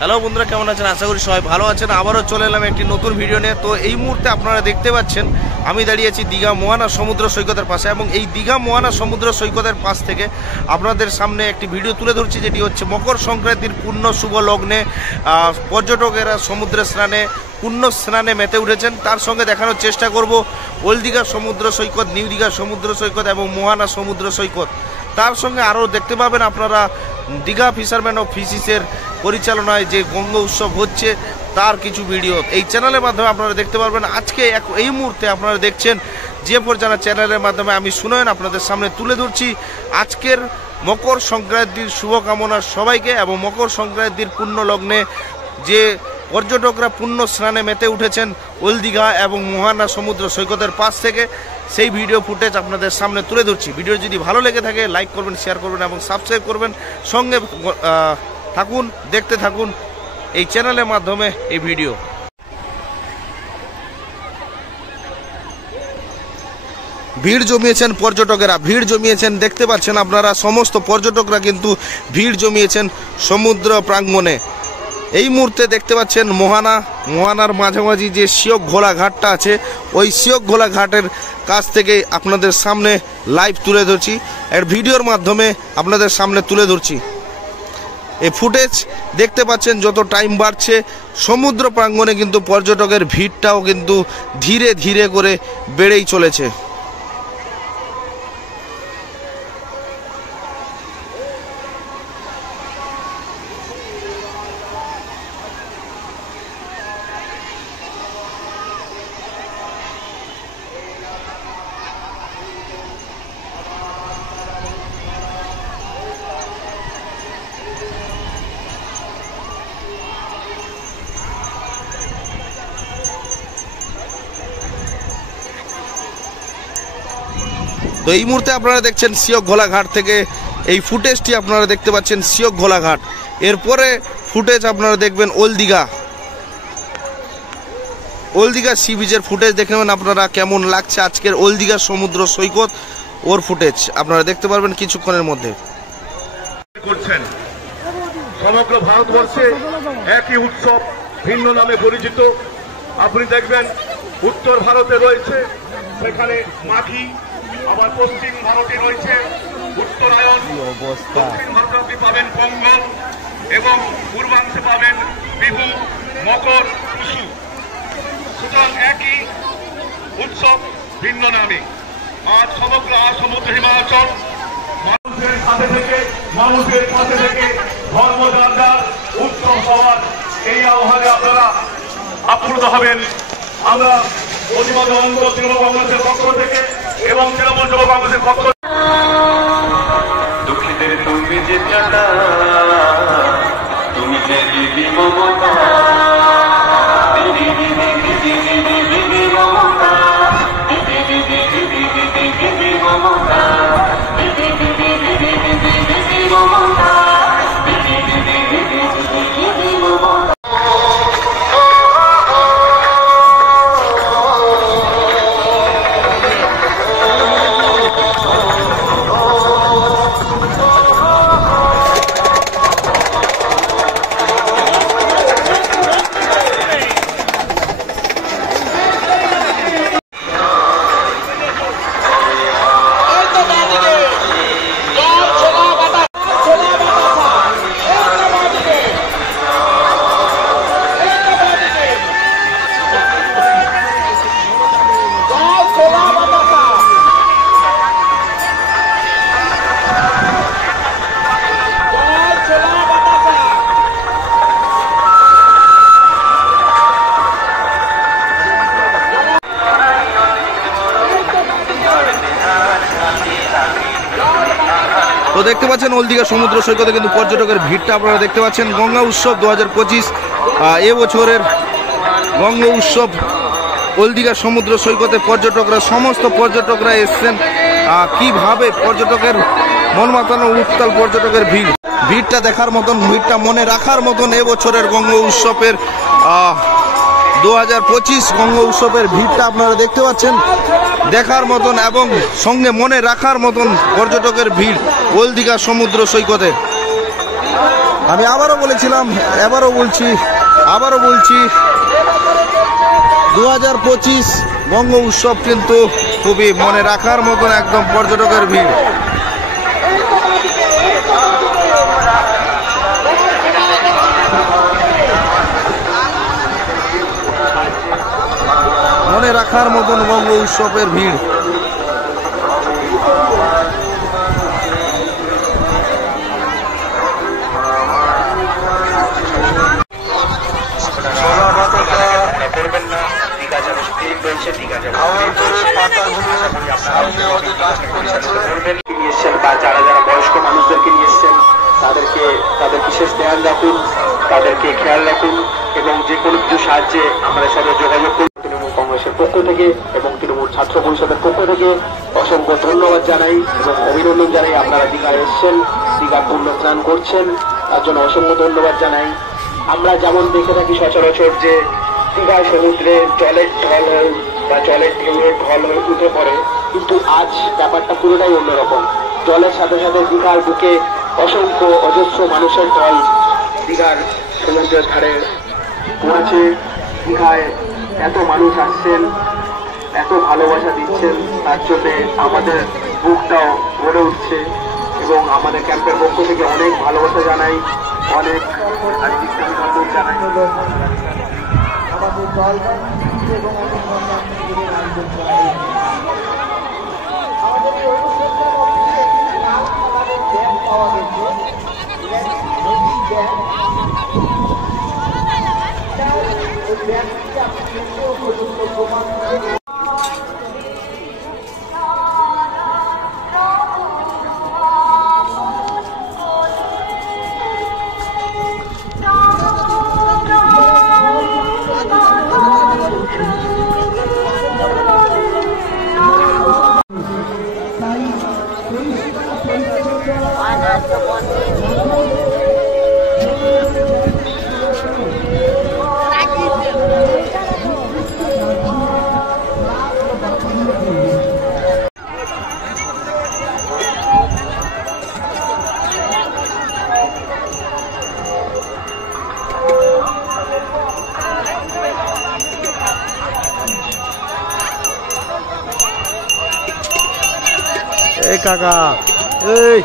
Hello বন্ধুরা, কেমন আছেন? আশা করি সবাই ভালো আছেন। আবারও চলে এলাম একটি নতুন ভিডিও নিয়ে। তো এই মুহূর্তে আপনারা দেখতে পাচ্ছেন আমি দাঁড়িয়েছি দীঘা মোহনা সমুদ্র সৈকতের পাশে, এবং এই দীঘা মোহনা সমুদ্র সৈকতের পাশ থেকে আপনাদের সামনে একটি ভিডিও তুলে ধরছি, যেটি হচ্ছে মকর সংক্রান্তির পূর্ণ শুভ লগ্নে পর্যটকেরা সমুদ্রে পূর্ণ স্নানে মেতে উঠেছেন। তার সঙ্গে দেখানোর চেষ্টা করব ওল্ড দীঘা সমুদ্র সৈকত, নিউ দীঘা সমুদ্র সৈকত এবং মোহনা সমুদ্র সৈকত। তার সঙ্গে আরও দেখতে পাবেন আপনারা দীঘা ফিশারম্যান অফ ফিশিসের পরিচালনায় যে গঙ্গা উৎসব হচ্ছে তার কিছু ভিডিও এই চ্যানেলের মাধ্যমে আপনারা দেখতে পারবেন। আজকে এই মুহূর্তে আপনারা দেখছেন যে পরিচালনা চ্যানেলের মাধ্যমে আমি সুনয়ন আপনাদের সামনে তুলে ধরছি আজকের মকর সংক্রান্তির শুভকামনা সবাইকে, এবং মকর সংক্রান্তির পূর্ণ লগ্নে যে পর্যটকরা পূর্ণ স্নানে মেতে উঠেছেন ওল্ড দীঘা এবং মোহনা সমুদ্র সৈকতের পাশ থেকে, সেই ভিডিও ফুটেজ আপনাদের সামনে তুলে ধরছি। ভিডিও যদি ভালো লেগে থাকে লাইক করবেন, শেয়ার করবেন এবং সাবস্ক্রাইব করবেন। সঙ্গে থাকুন, দেখতে থাকুন এই চ্যানেলের মাধ্যমে এই ভিডিও। ভিড় জমিয়েছেন পর্যটকেরা, ভিড় জমিয়েছেন, দেখতে পাচ্ছেন আপনারা সমস্ত পর্যটকরা কিন্তু ভিড় জমিয়েছেন সমুদ্র প্রাঙ্গণে। এই মুহূর্তে দেখতে পাচ্ছেন মোহনার মাঝামাঝি যে শিয়ক ঘোলা ঘাটটা আছে, ওই শিয়ক ঘোলা ঘাটের কাছ থেকে আপনাদের সামনে লাইভ তুলে ধরছি, এর ভিডিওর মাধ্যমে আপনাদের সামনে তুলে ধরছি। এই ফুটেজ দেখতে পাচ্ছেন যত টাইম বাড়ছে সমুদ্র প্রাঙ্গণে কিন্তু পর্যটকের ভিড়টাও কিন্তু ধীরে ধীরে করে বেড়েই চলেছে। তো এই মুহূর্তে আপনারা দেখছেন শিয়ক ঘোলা ঘাট থেকে এই ফুটেজটি আপনারা দেখতে পাচ্ছেন শিয়ক ঘোলা ঘাট। এরপরে ফুটেজ আপনারা দেখবেন ওল্ড দীঘা সি বিচের ফুটেজ দেখে নেবেন আপনারা কেমন লাগছে আজকের ওল্ড দীঘা সমুদ্র সৈকত, ওর ফুটেজ আপনারা দেখতে পারবেন কিছুক্ষণের মধ্যে। করছেন সমগ্র ভারতবর্ষে একই উৎসব ভিন্ন নামে পরিচিত। আপনি দেখবেন উত্তর ভারতে রয়েছে সেখানে মাঘী, আবার পশ্চিম ভারতে রয়েছে উত্তরায়ণ, দক্ষিণ ভারতে আপনি পাবেন পঙ্গল এবং পূর্বাংশে পাবেন বিহু, মকর, টুসু। সুতরাং একই উৎসব ভিন্ন নামে আজ সমগ্র সমুদ্র হিমাচল মানুষের সাথে থেকে, মানুষের পাশে থেকে ধর্মযাত্রার উৎসব হওয়ার এই আহ্বানে আপনারা আপ্লুত হবেন। আমরা প্রতিবাদ তৃণমূল কংগ্রেসের পক্ষ থেকে এবং তৃণমূল যুব কংগ্রেসের পক্ষ দুঃখীদের তুমি যে তুমি যে দিদি মমতা, দিদি দিদি দিদি দিদি দিদি মমতা, দিদি দিদি দিদি দিদি দিদি মমতা, দিদি দিদি দিদি দিদি দিদি মমতা, দিদি দিদি দিদি দিদি দিদি মমতা। তো দেখতে পাচ্ছেন ওল্ড দীঘা সমুদ্র সৈকতে কিন্তু পর্যটকের ভিড়টা আপনারা দেখতে পাচ্ছেন। গঙ্গা উৎসব 2025 এবছরের গঙ্গা উৎসব ওল্ড দীঘা সমুদ্র সৈকতে সমস্ত পর্যটকরা এসছেন। কিভাবে পর্যটকের মন মাতানো উত্তাল পর্যটকের ভিড়টা দেখার মতন, ভিড়টা মনে রাখার মতন এবছরের গঙ্গা উৎসবের 2025 গঙ্গা উৎসবের ভিড়টা আপনারা দেখতে পাচ্ছেন, দেখার মতন এবং সঙ্গে মনে রাখার মতন পর্যটকের ভিড় ওল্ড দীঘা সমুদ্র সৈকতে। আমি আবারও বলেছিলাম, আবারও বলছি 2025 বঙ্গ উৎসব কিন্তু খুবই মনে রাখার মতন একদম পর্যটকের ভিড়। মনে রাখার মতন বঙ্গ উৎসবের ভিড়। বা যারা যারা বয়স্ক মানুষদেরকে নিয়ে এসছেন তাদের বিশেষ ধ্যান রাখুন, তাদেরকে খেয়াল রাখুন এবং যে কোনো কিছু সাহায্যে আমাদের সাথে যোগাযোগ করুন। তৃণমূল কংগ্রেসের পক্ষ থেকে এবং তৃণমূল ছাত্র পরিষদের পক্ষ থেকে অসংখ্য ধন্যবাদ জানাই এবং অভিনন্দন জানাই। আপনারা দীঘায় এসছেন, দীঘা পূর্ণ স্নান করছেন, তার জন্য অসংখ্য ধন্যবাদ জানাই। আমরা যেমন দেখে থাকি সচরাচর যে দীঘায় সমুদ্রে জলের ঢল হয় বা জলের ঢেউয়ের ঢল হয়ে উঠে পড়ে, কিন্তু আজ ব্যাপারটা পুরোটাই অন্যরকম। জলের সাথে সাথে দীঘার বুকে অসংখ্য অজস্র মানুষের দল দীঘার সমুদ্রের ধারে পড়েছে। দীঘায় এত মানুষ আসছেন, এত ভালোবাসা দিচ্ছেন, তার জন্যে আমাদের বুকটাও ভরে উঠছে এবং আমাদের ক্যাম্পের পক্ষ থেকে অনেক ভালোবাসা জানাই, অনেক অভিনন্দন জানাই। আমাদের দল এবং এই কাকা, এই